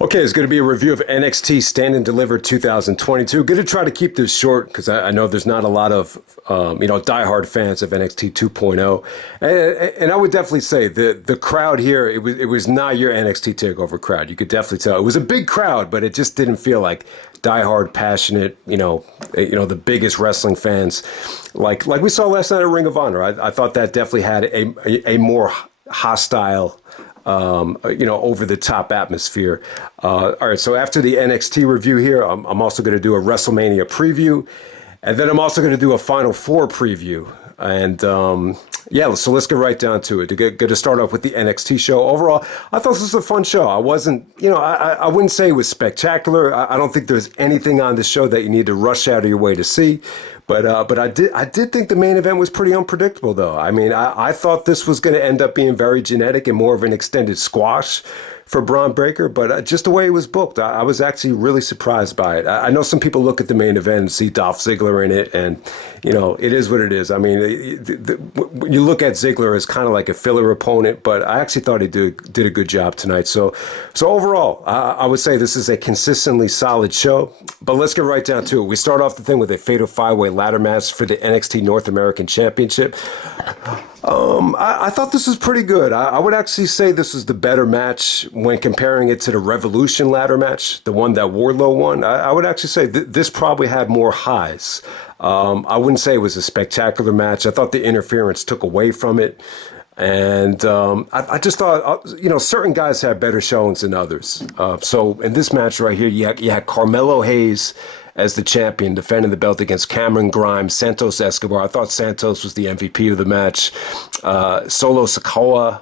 Okay, it's going to be a review of NXT Stand and Deliver 2022. Going to try to keep this short because I know there's not a lot of, diehard fans of NXT 2.0. And I would definitely say the crowd here, it was not your NXT TakeOver crowd. You could definitely tell. It was a big crowd, but it just didn't feel like diehard, passionate, the biggest wrestling fans like we saw last night at Ring of Honor. I thought that definitely had a more hostile over the top atmosphere. All right, so after the NXT review here, I'm also going to do a WrestleMania preview, and then I'm also going to do a Final Four preview. And so let's get right down to it. Going to start off with the NXT show. Overall, I thought this was a fun show. I wasn't, I wouldn't say it was spectacular. I don't think there's anything on the show that you need to rush out of your way to see. But I did think the main event was pretty unpredictable, though. I mean, I thought this was going to end up being very genetic and more of an extended squash for Bron Breakker, but just the way it was booked, I was actually really surprised by it. I know some people look at the main event and see Dolph Ziggler in it, and, it is what it is. I mean, you look at Ziggler as kind of like a filler opponent, but I actually thought he did a good job tonight. So overall, I would say this is a consistently solid show, but let's get right down to it. We start off the thing with a fatal five-way ladder match for the NXT North American Championship. I thought this was pretty good. I would actually say this was the better match when comparing it to the Revolution ladder match, the one that Wardlow won. I would actually say this probably had more highs. I wouldn't say it was a spectacular match. I thought the interference took away from it. And I just thought, certain guys had better showings than others. So in this match right here, you had Carmelo Hayes as the champion, defending the belt against Cameron Grimes, Santos Escobar. I thought Santos was the MVP of the match. Solo Sikoa,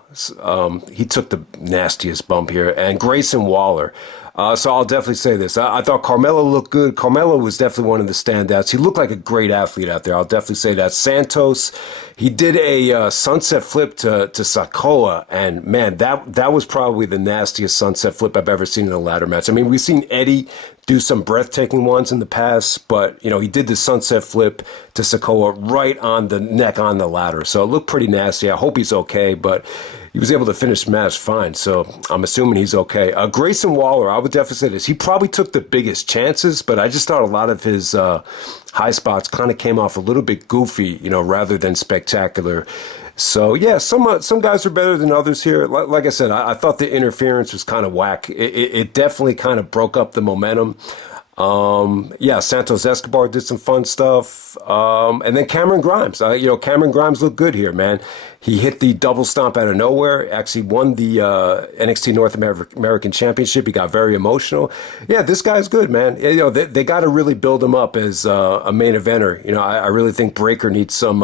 he took the nastiest bump here, and Grayson Waller. So I'll definitely say this. I thought Carmelo looked good. Carmelo was definitely one of the standouts. He looked like a great athlete out there. I'll definitely say that. Santos, he did a sunset flip to Sikoa, and man, that was probably the nastiest sunset flip I've ever seen in a ladder match. I mean, we've seen Eddie do some breathtaking ones in the past, but he did the sunset flip to Sikoa right on the neck on the ladder. So it looked pretty nasty. I hope he's okay, but he was able to finish the match fine, so I'm assuming he's okay. Grayson Waller, I would definitely say this. He probably took the biggest chances, but I just thought a lot of his high spots kind of came off a little bit goofy, rather than spectacular. So, yeah, some guys are better than others here. Like I said, I thought the interference was kind of whack. It definitely kind of broke up the momentum. Santos Escobar did some fun stuff. And then Cameron Grimes, Cameron Grimes looked good here, man. He hit the double stomp out of nowhere, actually won the NXT North American Championship. He got very emotional. Yeah, this guy's good, man. They got to really build him up as a main eventer. I really think Breakker needs some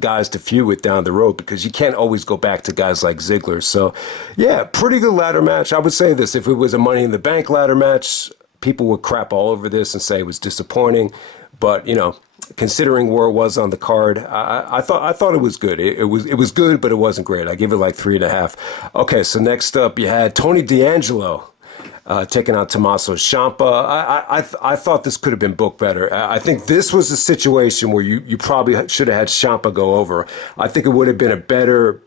guys to feud with down the road, because you can't always go back to guys like Ziggler. So, yeah, pretty good ladder match. I would say this, if it was a Money in the Bank ladder match, people would crap all over this and say it was disappointing, but considering where it was on the card, I thought it was good. It was good, but it wasn't great. I give it like 3.5. Okay, so next up you had Tony D'Angelo taking out Tommaso Ciampa. I thought this could have been booked better. I think this was a situation where you probably should have had Ciampa go over. I think it would have been a better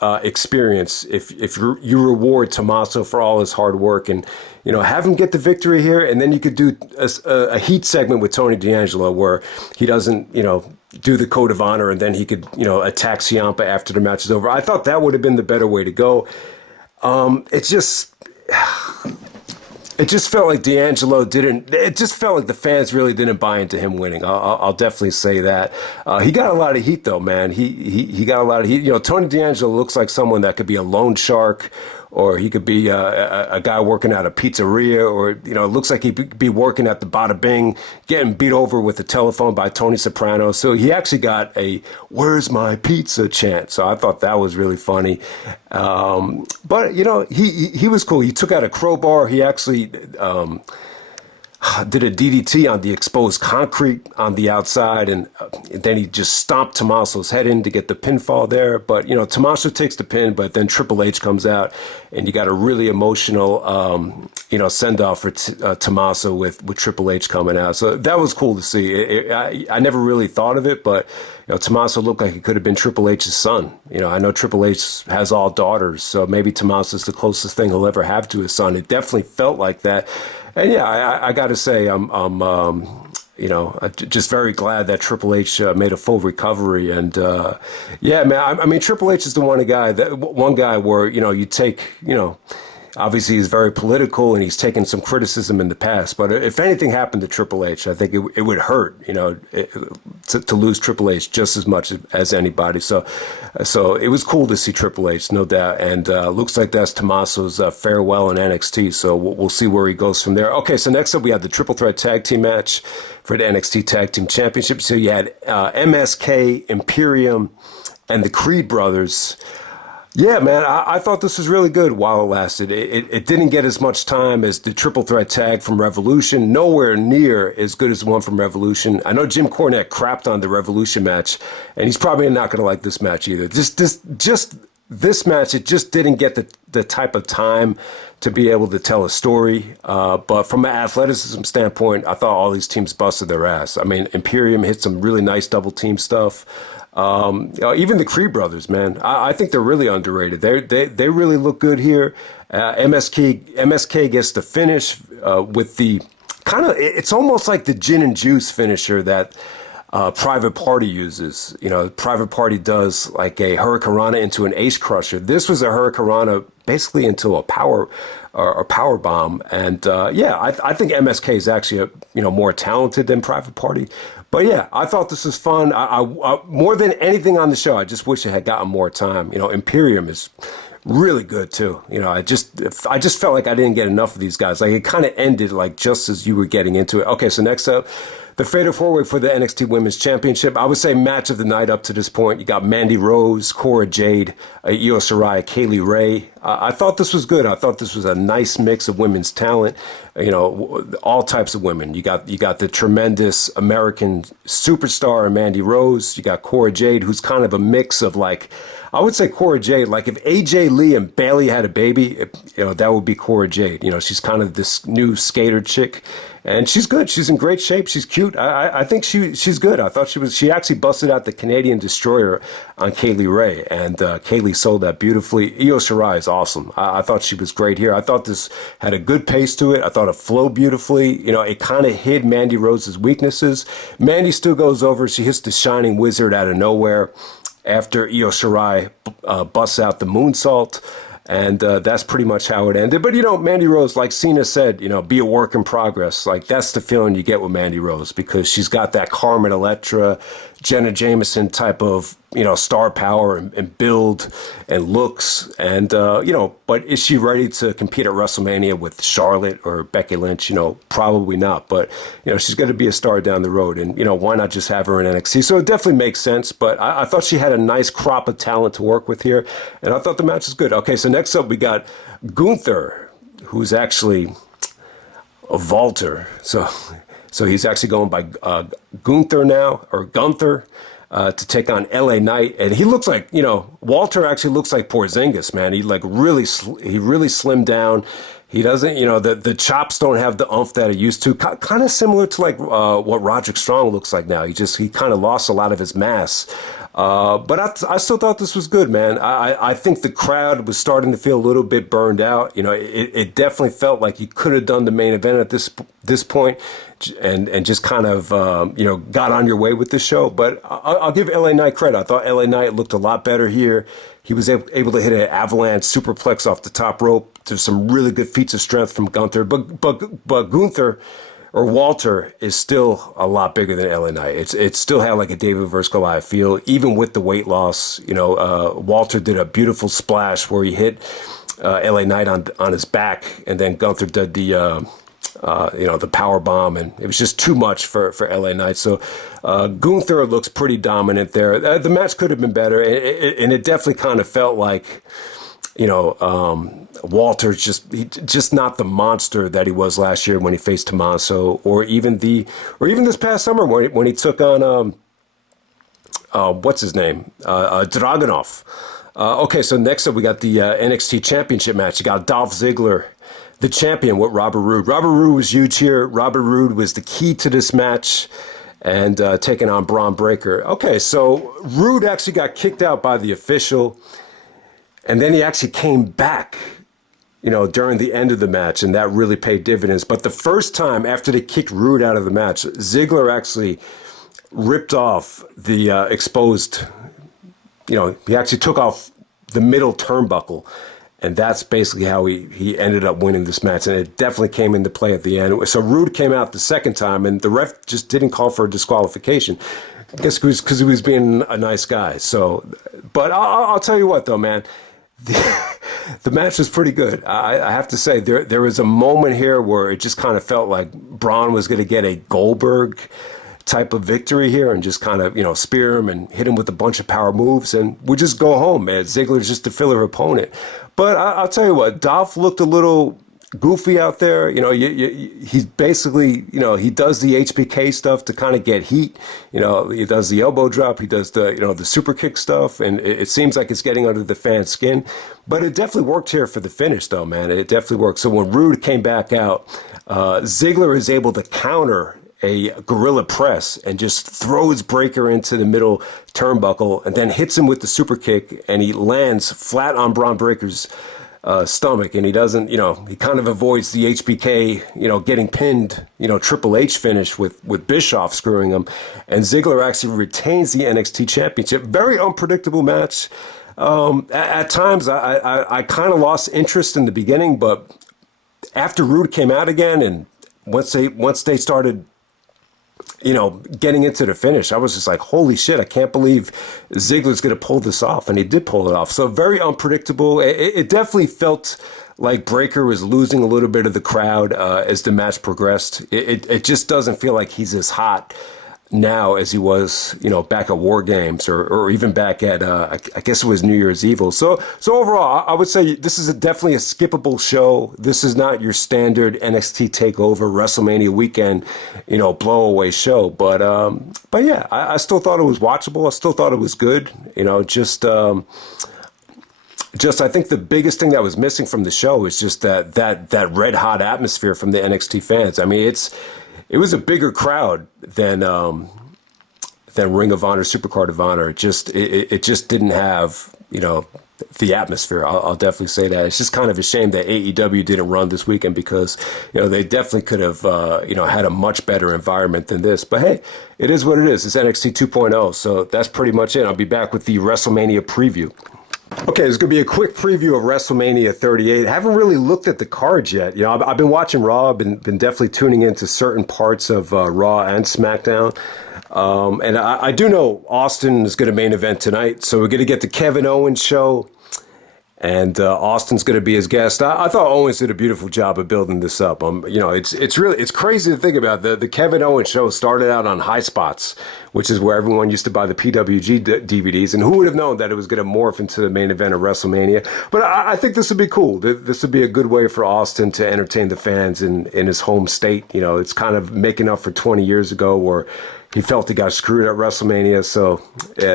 experience if you reward Tommaso for all his hard work and have him get the victory here, and then you could do a heat segment with Tony D'Angelo where he doesn't do the code of honor, and then he could attack Ciampa after the match is over. I thought that would have been the better way to go. It just felt like D'Angelo didn't. It just felt like the fans really didn't buy into him winning. I'll definitely say that. He got a lot of heat though, man. He got a lot of heat. Tony D'Angelo looks like someone that could be a loan shark, or he could be a guy working at a pizzeria, or it looks like he could be working at the Bada Bing, getting beat over with a telephone by Tony Soprano. So he actually got a "Where's my pizza?" chant. So I thought that was really funny. But he was cool. He took out a crowbar. He actually did a DDT on the exposed concrete on the outside, and then he just stomped Tommaso's head in to get the pinfall there. But, Tommaso takes the pin, but then Triple H comes out, and you got a really emotional, send-off for Tommaso with Triple H coming out. So that was cool to see. I never really thought of it, but, Tommaso looked like he could have been Triple H's son. I know Triple H has all daughters, so maybe Tommaso's the closest thing he'll ever have to his son. It definitely felt like that. And yeah, I got to say, I'm just very glad that Triple H made a full recovery. And yeah, man, I mean, Triple H is the one guy where you take, obviously he's very political and he's taken some criticism in the past. But if anything happened to Triple H, I think it would hurt, to lose Triple H just as much as anybody. So it was cool to see Triple H, no doubt. And looks like that's Tommaso's farewell in NXT. So we'll see where he goes from there. Okay, so next up we have the Triple Threat Tag Team match for the NXT Tag Team Championship. So you had MSK, Imperium, and the Creed Brothers. Yeah, man, I thought this was really good while it lasted. It didn't get as much time as the triple threat tag from Revolution. Nowhere near as good as the one from Revolution. I know Jim Cornette crapped on the Revolution match, and he's probably not going to like this match either. Just this match, it just didn't get the type of time to be able to tell a story. But from an athleticism standpoint, I thought all these teams busted their ass. I mean, Imperium hit some really nice double team stuff. Even the Creed Brothers, man, I think they're really underrated. They really look good here. MSK gets the finish with the kind of, it's almost like the gin and juice finisher that Private Party uses. Private Party does like a Hurricanrana into an Ace Crusher. This was a Hurricanrana basically into a power bomb. And I think MSK is actually more talented than Private Party. But yeah, I thought this was fun. I more than anything on the show, I just wish it had gotten more time. Imperium is really good too. I just felt like I didn't get enough of these guys. Like it kind of ended like just as you were getting into it. Okay, so next up, the Fatal 4-Way for the NXT Women's Championship. I would say match of the night up to this point. You got Mandy Rose, Cora Jade, Io Shirai, Kaylee Ray. I thought this was good. I thought this was a nice mix of women's talent. All types of women. You got the tremendous American superstar Mandy Rose. You got Cora Jade, who's kind of a mix of like, I would say Cora Jade, like if AJ Lee and Bayley had a baby, that would be Cora Jade. She's kind of this new skater chick. And she's good. She's in great shape. She's cute. I think she's good. I thought she actually busted out the Canadian Destroyer on Kaylee Ray, and Kaylee sold that beautifully. Io Shirai is awesome. I thought she was great here. I thought this had a good pace to it. I thought it flowed beautifully. It kind of hid Mandy Rose's weaknesses. Mandy still goes over. She hits the Shining Wizard out of nowhere after Io Shirai busts out the moonsault. And that's pretty much how it ended. But, Mandy Rose, like Cena said, be a work in progress. Like, that's the feeling you get with Mandy Rose because she's got that Carmen Electra, Jenna Jameson type of, star power and build and looks. And, but is she ready to compete at WrestleMania with Charlotte or Becky Lynch? Probably not. But, she's going to be a star down the road. And, why not just have her in NXT? So it definitely makes sense. But I thought she had a nice crop of talent to work with here. And I thought the match was good. Okay, so next up we got Gunther, who's actually a vaulter. So he's actually going by Gunther now, or Gunther. To take on LA Knight, and he looks like Walter actually looks like Porzingis, man. He really slimmed down. He doesn't, the chops don't have the oomph that it used to. Kind of similar to like what Roderick Strong looks like now. He kind of lost a lot of his mass. But I still thought this was good, man. I think the crowd was starting to feel a little bit burned out. It definitely felt like you could have done the main event at this point and just kind of, got on your way with this show. But I'll give LA Knight credit. I thought LA Knight looked a lot better here. He was able to hit an avalanche superplex off the top rope. There's some really good feats of strength from Gunther. But Gunther or Walter is still a lot bigger than LA Knight. It still had like a David versus Goliath feel, even with the weight loss. Walter did a beautiful splash where he hit LA Knight on his back, and then Gunther did the power bomb, and it was just too much for LA Knight. So Gunther looks pretty dominant there. The match could have been better, and it definitely kind of felt like Walter's just not the monster that he was last year when he faced Tommaso, or even this past summer when he took on what's his name, Dragunov. Okay, so next up we got the NXT Championship match. You got Dolph Ziggler, the champion, with Robert Roode. Robert Roode was huge here. Robert Roode was the key to this match, and taking on Bron Breakker. Okay, so Roode actually got kicked out by the official. And then he actually came back, during the end of the match, and that really paid dividends. But the first time after they kicked Roode out of the match, Ziggler actually ripped off the exposed, he actually took off the middle turnbuckle. And that's basically how he ended up winning this match. And it definitely came into play at the end. So Roode came out the second time, and the ref just didn't call for a disqualification. I guess because he was being a nice guy. So, but I'll tell you what, though, man. The match was pretty good. I have to say, there was a moment here where it just kind of felt like Bron was going to get a Goldberg type of victory here and just kind of, spear him and hit him with a bunch of power moves, and we just go home, man. Ziggler's just a filler opponent. But I'll tell you what, Dolph looked a little goofy out there. He's basically, he does the HBK stuff to kind of get heat. He does the elbow drop. He does the super kick stuff. And it seems like it's getting under the fan's skin. But it definitely worked here for the finish, though, man. It definitely worked. So when Roode came back out, Ziggler is able to counter a gorilla press and just throws Breakker into the middle turnbuckle and then hits him with the super kick, and he lands flat on Bron Breakker's stomach, and he doesn't, he kind of avoids the HBK, getting pinned, Triple H finish with Bischoff screwing him, and Ziggler actually retains the NXT Championship. Very unpredictable match. At times, I kind of lost interest in the beginning, but after Roode came out again, and once they started, getting into the finish, I was just like, holy shit, I can't believe Ziggler's going to pull this off. And he did pull it off. So very unpredictable. It definitely felt like Breakker was losing a little bit of the crowd as the match progressed. It just doesn't feel like he's as hot now as he was, back at War Games or even back at, I guess it was New Year's Evil. So overall, I would say this is definitely a skippable show. This is not your standard NXT TakeOver WrestleMania weekend, blow away show. But yeah, I still thought it was watchable. I still thought it was good. Just I think the biggest thing that was missing from the show is just that red hot atmosphere from the NXT fans. I mean, it was a bigger crowd than Ring of Honor, Supercard of Honor. It just didn't have, the atmosphere. I'll definitely say that. It's just kind of a shame that AEW didn't run this weekend because, they definitely could have, had a much better environment than this. But hey, it is what it is. It's NXT 2.0. So that's pretty much it. I'll be back with the WrestleMania preview. Okay, there's going to be a quick preview of WrestleMania 38. I haven't really looked at the cards yet. I've been watching Raw. I've been definitely tuning into certain parts of Raw and SmackDown. And I do know Austin is going to main event tonight. So we're going to get the Kevin Owens show. And Austin's going to be his guest. I thought Owens did a beautiful job of building this up. It's crazy to think about. The Kevin Owens show started out on High Spots, which is where everyone used to buy the PWG DVDs. And who would have known that it was going to morph into the main event of WrestleMania? But I think this would be cool. This would be a good way for Austin to entertain the fans in his home state. It's kind of making up for 20 years ago where he felt he got screwed at WrestleMania. So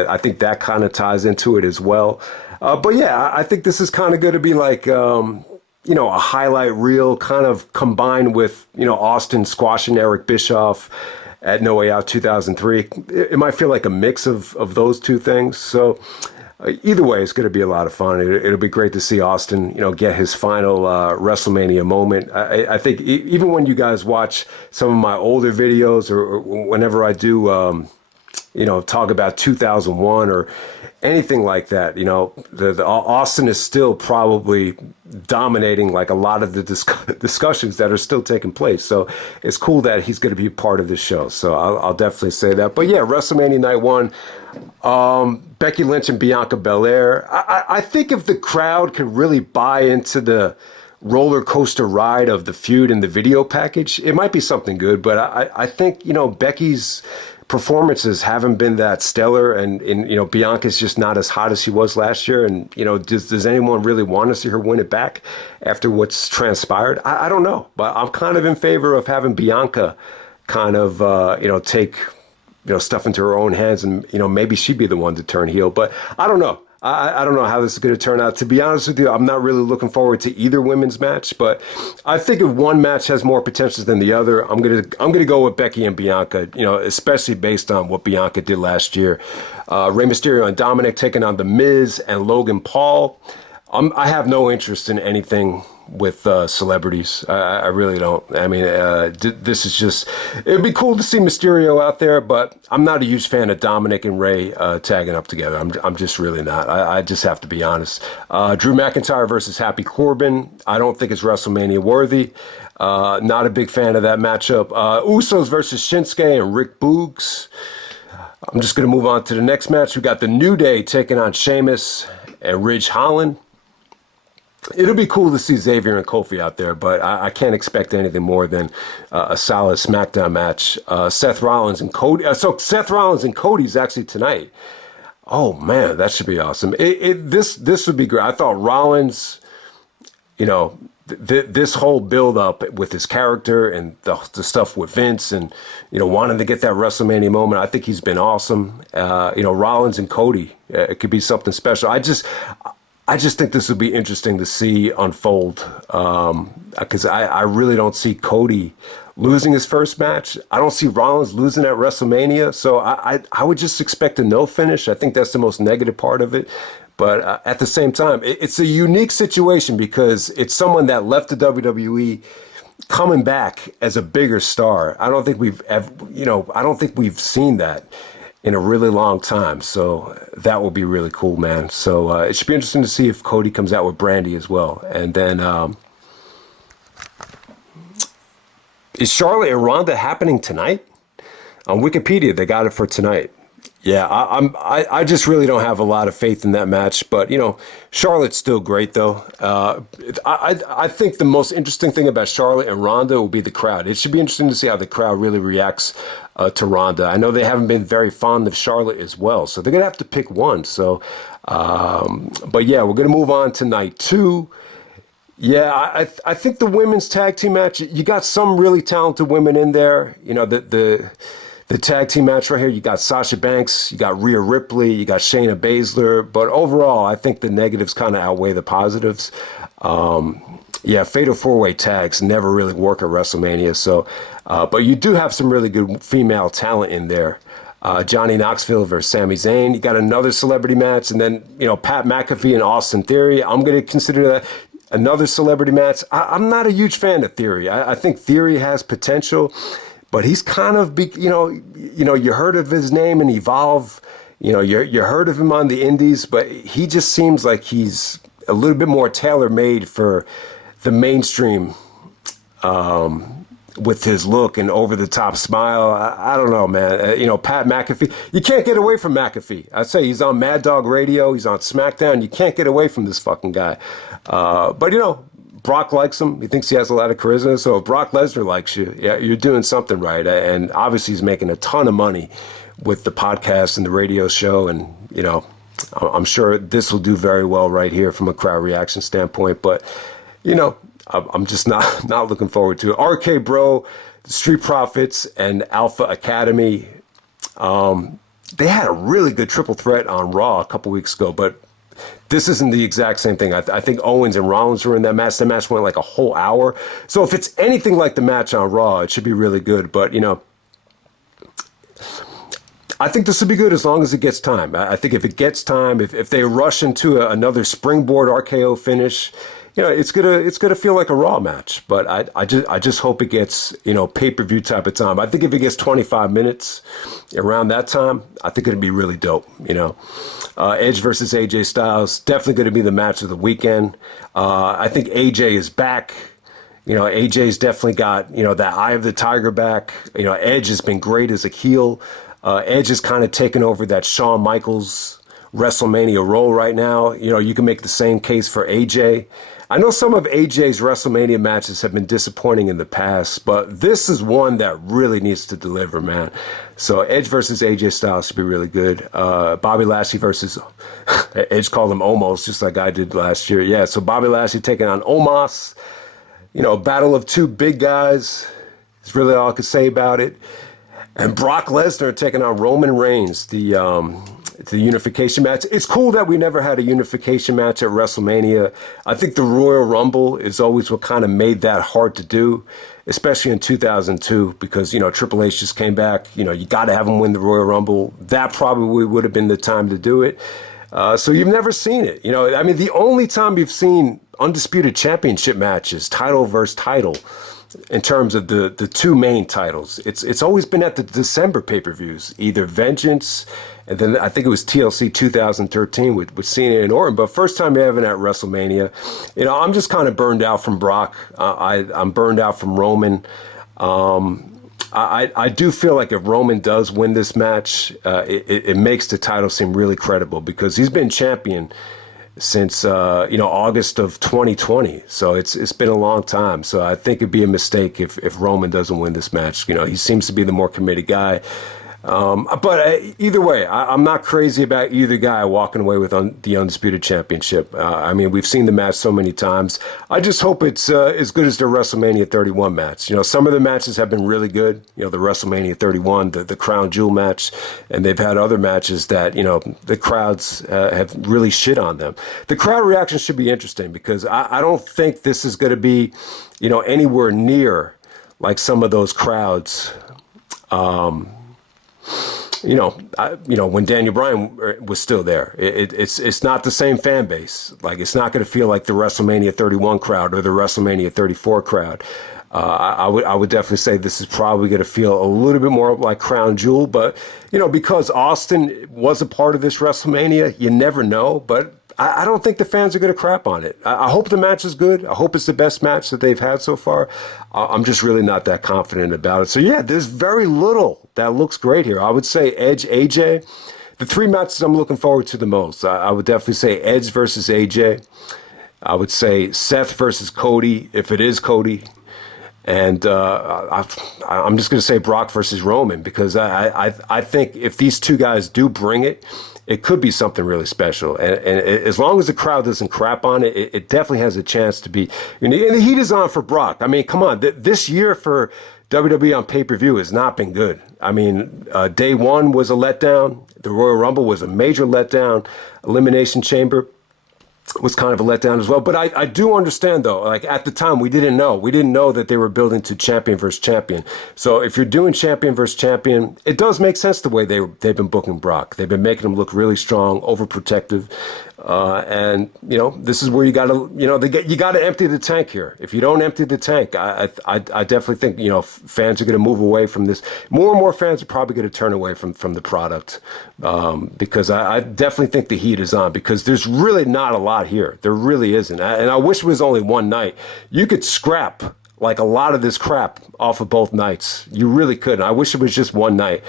I think that kind of ties into it as well. But yeah, I think this is kind of going to be like, a highlight reel kind of combined with, Austin squashing Eric Bischoff at No Way Out 2003. It might feel like a mix of those two things. So either way, it's going to be a lot of fun. It'll be great to see Austin, get his final WrestleMania moment. I think even when you guys watch some of my older videos or whenever I do, talk about 2001 or anything like that, the Austin is still probably dominating like a lot of the discussions that are still taking place. So it's cool that he's going to be part of this show. So I'll definitely say that. But yeah, WrestleMania Night 1, Becky Lynch and Bianca Belair. I think if the crowd could really buy into the roller coaster ride of the feud and the video package, it might be something good. But I think, Becky's performances haven't been that stellar, and Bianca's just not as hot as she was last year. And does anyone really want to see her win it back after what's transpired? I don't know, but I'm kind of in favor of having Bianca kind of take stuff into her own hands, and maybe she'd be the one to turn heel. But I don't know. I don't know how this is going to turn out. To be honest with you, I'm not really looking forward to either women's match, but I think if one match has more potential than the other, I'm gonna go with Becky and Bianca, especially based on what Bianca did last year. Rey Mysterio and Dominic taking on The Miz and Logan Paul. I have no interest in anything with celebrities. I really don't. I mean, this is just, it'd be cool to see Mysterio out there, but I'm not a huge fan of Dominic and Ray tagging up together. I'm just really not. I just have to be honest. Drew McIntyre versus Happy Corbin. I don't think it's WrestleMania worthy. Not a big fan of that matchup. Usos versus Shinsuke and Rick Boogs. I'm just going to move on to the next match. We got the New Day taking on Sheamus and Ridge Holland. It'll be cool to see Xavier and Kofi out there, but I can't expect anything more than a solid SmackDown match. Seth Rollins and Cody. So Seth Rollins and Cody's actually tonight. Oh man, that should be awesome. This would be great. I thought Rollins, this whole build up with his character and the stuff with Vince and wanting to get that WrestleMania moment. I think he's been awesome. Rollins and Cody, it could be something special. I just think this would be interesting to see unfold, because I really don't see Cody losing his first match. I don't see Rollins losing at WrestleMania, so I would just expect a no finish. I think that's the most negative part of it. But at the same time, it's a unique situation because it's someone that left the WWE coming back as a bigger star. I don't think we've seen that in a really long time. So that will be really cool, man. So it should be interesting to see if Cody comes out with Brandy as well. And then is Charlotte and Ronda happening tonight? On Wikipedia, they got it for tonight. Yeah, I just really don't have a lot of faith in that match, but Charlotte's still great though. I think the most interesting thing about Charlotte and Ronda will be the crowd. It should be interesting to see how the crowd really reacts to Ronda. I know they haven't been very fond of Charlotte as well, so they're gonna have to pick one. So, but yeah, we're gonna move on to night 2. Yeah, I think the women's tag team match. You got some really talented women in there. The tag team match right here, you got Sasha Banks, you got Rhea Ripley, you got Shayna Baszler. But overall, I think the negatives kind of outweigh the positives. Fatal 4-way tags never really work at WrestleMania. So, but you do have some really good female talent in there. Johnny Knoxville versus Sami Zayn. You got another celebrity match. And then, Pat McAfee and Austin Theory. I'm going to consider that another celebrity match. I'm not a huge fan of Theory. I think Theory has potential. But he's kind of, you heard of his name in Evolve, you heard of him on the Indies, but he just seems like he's a little bit more tailor-made for the mainstream with his look and over-the-top smile. I don't know, man. Pat McAfee, you can't get away from McAfee. I say he's on Mad Dog Radio, he's on SmackDown. You can't get away from this fucking guy. But, Brock likes him. He thinks he has a lot of charisma. So if Brock Lesnar likes you, yeah, you're doing something right. And obviously he's making a ton of money with the podcast and the radio show. And, I'm sure this will do very well right here from a crowd reaction standpoint. But, I'm just not looking forward to it. RK Bro, the Street Profits, and Alpha Academy. They had a really good triple threat on Raw a couple weeks ago, but this isn't the exact same thing. I think Owens and Rollins were in that match. The match went like a whole hour. So if it's anything like the match on Raw, it should be really good. But, I think this will be good as long as it gets time. I think if it gets time, if they rush into another springboard RKO finish, it's gonna feel like a Raw match. But I just hope it gets pay-per-view type of time. I think if it gets 25 minutes around that time, I think it'd be really dope. Edge versus AJ Styles, definitely going to be the match of the weekend. I think AJ is back. AJ's definitely got that eye of the tiger back. Edge has been great as a heel. Edge is kind of taking over that Shawn Michaels WrestleMania role right now. You can make the same case for AJ. I know some of AJ's WrestleMania matches have been disappointing in the past, but this is one that really needs to deliver, man. So Edge versus AJ Styles should be really good. Bobby Lashley versus Edge called him Omos, just like I did last year. Yeah, so Bobby Lashley taking on Omos. You know, battle of two big guys. That's really all I could say about it. And Brock Lesnar taking on Roman Reigns, the unification match. It's cool that we never had a unification match at WrestleMania. I think the Royal Rumble is always what kind of made that hard to do, especially in 2002, because, you know, Triple H just came back. You know, you got to have him win the Royal Rumble. That probably would have been the time to do it. So you've never seen it. You know, I mean, the only time you've seen undisputed championship matches, title versus title, in terms of the two main titles, it's always been at the December pay-per-views, either Vengeance, and then I think it was TLC 2013 with Cena and Orton. But first time ever at WrestleMania. You know, I'm just kind of burned out from Brock. I'm burned out from Roman. I do feel like if Roman does win this match, it makes the title seem really credible, because he's been champion since August of 2020. So it's been a long time. So I think it'd be a mistake if Roman doesn't win this match. You know, he seems to be the more committed guy. But either way, I'm not crazy about either guy walking away with the Undisputed Championship. I mean, we've seen the match so many times. I just hope it's as good as the WrestleMania 31 match. You know, some of the matches have been really good. You know, the WrestleMania 31, the Crown Jewel match, and they've had other matches that, you know, the crowds have really shit on them. The crowd reaction should be interesting, because I don't think this is going to be, you know, anywhere near like some of those crowds. When Daniel Bryan was still there, it's not the same fan base. Like, it's not going to feel like the WrestleMania 31 crowd or the WrestleMania 34 crowd. I would definitely say this is probably going to feel a little bit more like Crown Jewel, but, you know, because Austin was a part of this WrestleMania, you never know. But I don't think the fans are going to crap on it. I hope the match is good. I hope it's the best match that they've had so far. I'm just really not that confident about it. So, yeah, there's very little that looks great here. I would say Edge, AJ. The three matches I'm looking forward to the most. I would definitely say Edge versus AJ. I would say Seth versus Cody, if it is Cody. And I'm just going to say Brock versus Roman, because I think if these two guys do bring it, it could be something really special. And as long as the crowd doesn't crap on it, it definitely has a chance to be. And the heat is on for Brock. I mean, come on. This year for WWE on pay-per-view has not been good. I mean, day one was a letdown. The Royal Rumble was a major letdown. Elimination Chamber was kind of a letdown as well. But I do understand, though, like, at the time, we didn't know that they were building to champion versus champion. So if you're doing champion versus champion, it does make sense the way they've been booking Brock. They've been making him look really strong, overprotective. And, you know, this is where you got to, you know, you got to empty the tank here. If you don't empty the tank, I definitely think, you know, fans are going to move away from this. More and more fans are probably going to turn away from the product, because I definitely think the heat is on, because there's really not a lot here. There really isn't. And I wish it was only one night. You could scrap like a lot of this crap off of both nights. You really could. And I wish it was just one night.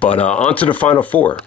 But on to the Final Four.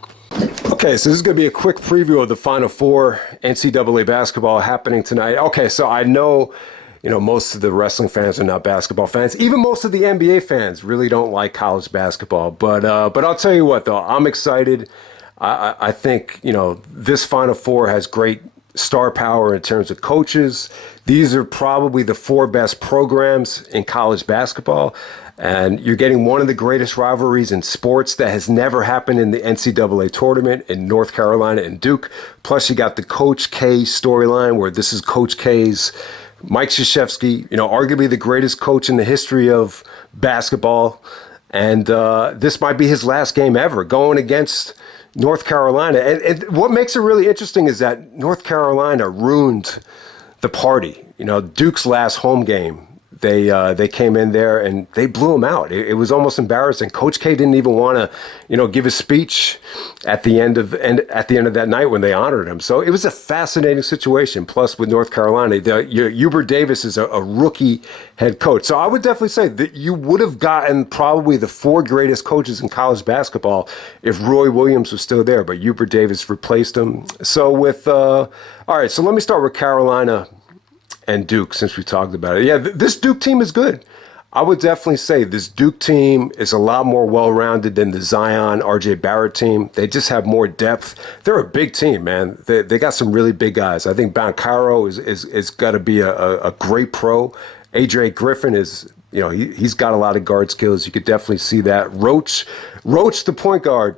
Okay, so this is going to be a quick preview of the Final Four NCAA basketball happening tonight. Okay, so I know, you know, most of the wrestling fans are not basketball fans. Even most of the NBA fans really don't like college basketball. But I'll tell you what, though, I'm excited. I think, you know, this Final Four has great star power in terms of coaches. These are probably the four best programs in college basketball. And you're getting one of the greatest rivalries in sports that has never happened in the NCAA tournament in North Carolina and Duke. Plus, you got the Coach K storyline, where this is Coach K's Mike Krzyzewski, you know, arguably the greatest coach in the history of basketball. And this might be his last game ever, going against North Carolina. And what makes it really interesting is that North Carolina ruined the party. You know, Duke's last home game, They came in there and they blew him out. It was almost embarrassing. Coach K didn't even want to, give a speech at the end of that night when they honored him. So it was a fascinating situation. Plus, with North Carolina, Hubert Davis is a rookie head coach. So I would definitely say that you would have gotten probably the 4 greatest coaches in college basketball if Roy Williams was still there, but Hubert Davis replaced him. So all right, so let me start with Carolina and Duke, since we talked about it. Yeah, this Duke team is good. I would definitely say this Duke team is a lot more well-rounded than the Zion, RJ Barrett team. They just have more depth. They're a big team, man. They got some really big guys. I think Bancaro is got to be a great pro. AJ Griffin is, he's got a lot of guard skills. You could definitely see that. Roach, the point guard,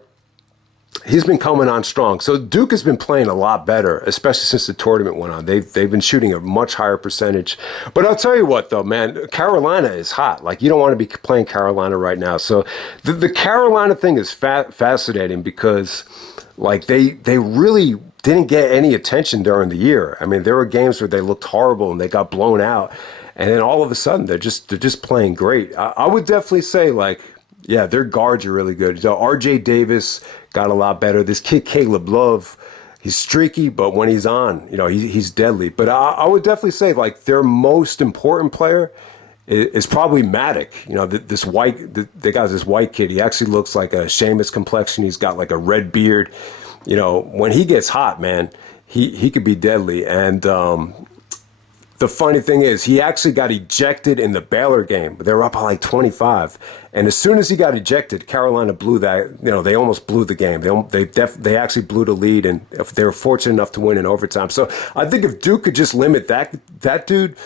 he's been coming on strong. So Duke has been playing a lot better, especially since the tournament went on. They've been shooting a much higher percentage. But I'll tell you what, though, man, Carolina is hot. Like, you don't want to be playing Carolina right now. So the Carolina thing is fascinating because, like, they really didn't get any attention during the year. I mean, there were games where they looked horrible and they got blown out. And then all of a sudden, they're just playing great. I would definitely say, like, yeah, their guards are really good. So RJ Davis got a lot better. This kid, Caleb Love, he's streaky, but when he's on, he's deadly. But I would definitely say, like, their most important player is probably Maddock. They got this white kid. He actually looks like a Sheamus complexion. He's got like a red beard. When he gets hot, man, he could be deadly. And the funny thing is, he actually got ejected in the Baylor game. They were up by like 25. And as soon as he got ejected, Carolina blew that. They almost blew the game. They actually blew the lead, and they were fortunate enough to win in overtime. So I think if Duke could just limit that dude,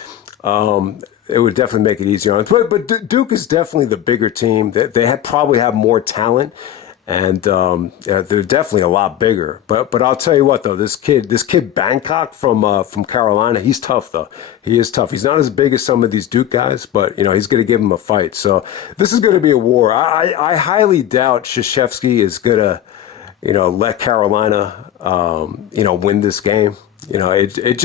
it would definitely make it easier on him. But Duke is definitely the bigger team. They probably have more talent. And they're definitely a lot bigger. But I'll tell you what, though, this kid Bangkok from Carolina, he's tough, though. He is tough. He's not as big as some of these Duke guys, but he's going to give him a fight. So this is going to be a war. I highly doubt Krzyzewski is going to let Carolina win this game. It's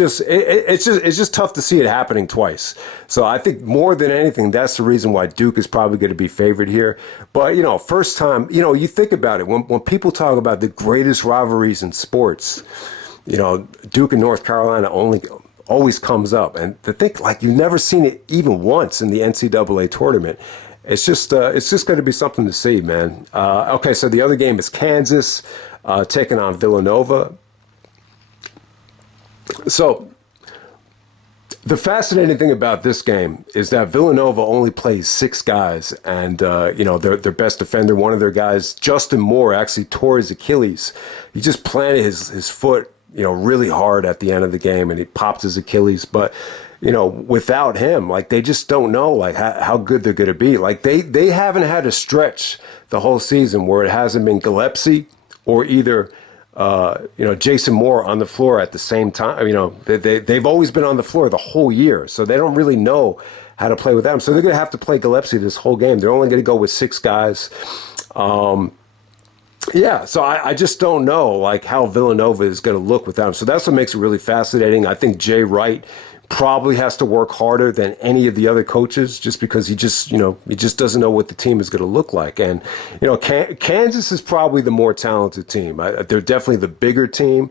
just tough to see it happening twice. So I think more than anything, that's the reason why Duke is probably going to be favored here. But, first time, you think about it, when people talk about the greatest rivalries in sports, Duke and North Carolina always comes up. And to think, like, you've never seen it even once in the NCAA tournament. It's just going to be something to see, man. Okay, so the other game is Kansas taking on Villanova. So the fascinating thing about this game is that Villanova only plays 6 guys, and their best defender, one of their guys, Justin Moore, actually tore his Achilles. He just planted his foot, really hard at the end of the game, and he popped his Achilles. But without him, like, they just don't know, like, how good they're going to be. Like, they haven't had a stretch the whole season where it hasn't been Gillespie or either Jason Moore on the floor at the same time. They've always been on the floor the whole year, so they don't really know how to play with them. So they're going to have to play Gillespie this whole game. They're only going to go with 6 guys. So I just don't know, like, how Villanova is going to look without him. So that's what makes it really fascinating. I think Jay Wright probably has to work harder than any of the other coaches, just because he just doesn't know what the team is going to look like. And Kansas is probably the more talented team. They're definitely the bigger team.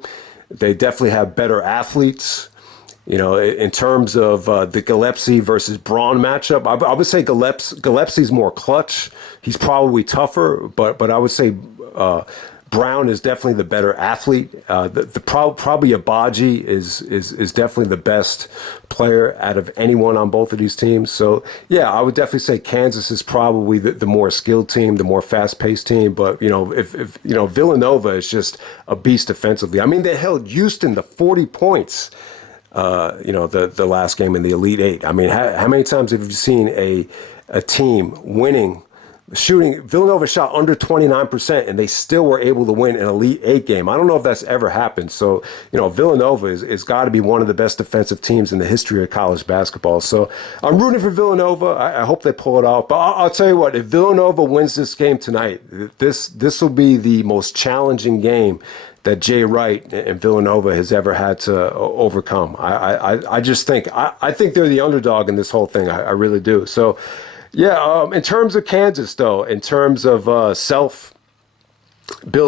They definitely have better athletes. In terms of the Gillespie versus Bron matchup, I would say Gillespie's more clutch. He's probably tougher, but I would say Brown is definitely the better athlete. Probably Abaji is definitely the best player out of anyone on both of these teams. So yeah, I would definitely say Kansas is probably the more skilled team, the more fast-paced team. But if Villanova is just a beast defensively. I mean, they held Houston to 40 points. The last game in the Elite Eight. I mean, how many times have you seen a team winning Villanova shot under 29%, and they still were able to win an Elite Eight game. I don't know if that's ever happened. So, Villanova is got to be one of the best defensive teams in the history of college basketball. So I'm rooting for Villanova. I hope they pull it off. But I'll tell you what, if Villanova wins this game tonight, this will be the most challenging game that Jay Wright and Villanova has ever had to overcome. I just think I think they're the underdog in this whole thing. I really do. So. Yeah, in terms of Kansas, though, in terms of Bill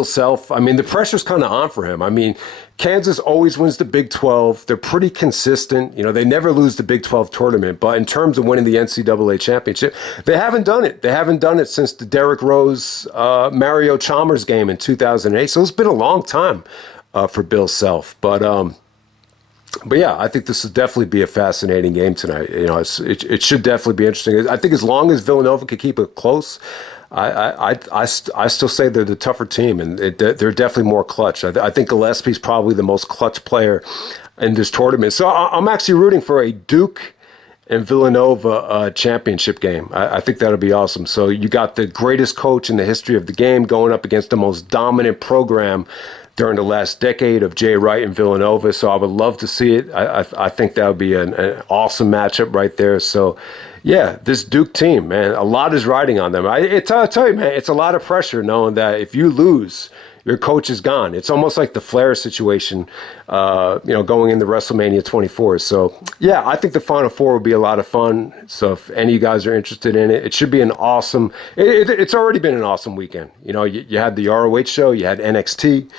Self, I mean, the pressure's kind of on for him. I mean, Kansas always wins the Big 12. They're pretty consistent. They never lose the Big 12 tournament. But in terms of winning the NCAA championship, they haven't done it. They haven't done it since the Derrick Rose, Mario Chalmers game in 2008. So it's been a long time for Bill Self. But yeah, I think this will definitely be a fascinating game tonight. It should definitely be interesting. I think as long as Villanova can keep it close, I still say they're the tougher team, and they're definitely more clutch. I think Gillespie's probably the most clutch player in this tournament. So I'm actually rooting for a Duke and Villanova championship game. I think that'll be awesome. So you got the greatest coach in the history of the game going up against the most dominant program during the last decade of Jay Wright and Villanova. So I would love to see it. I think that would be an awesome matchup right there. So, yeah, this Duke team, man, a lot is riding on them. I tell you, man, it's a lot of pressure knowing that if you lose, your coach is gone. It's almost like the Flair situation, going into WrestleMania 24. So, yeah, I think the Final Four will be a lot of fun. So if any of you guys are interested in it, it should be an awesome – it's already been an awesome weekend. You had the ROH show. You had NXT.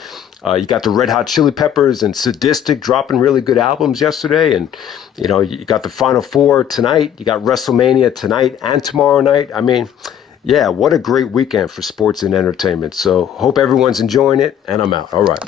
You got the Red Hot Chili Peppers and Sadistic dropping really good albums yesterday. And, you got the Final Four tonight. You got WrestleMania tonight and tomorrow night. I mean, yeah, what a great weekend for sports and entertainment. So hope everyone's enjoying it, and I'm out. All right.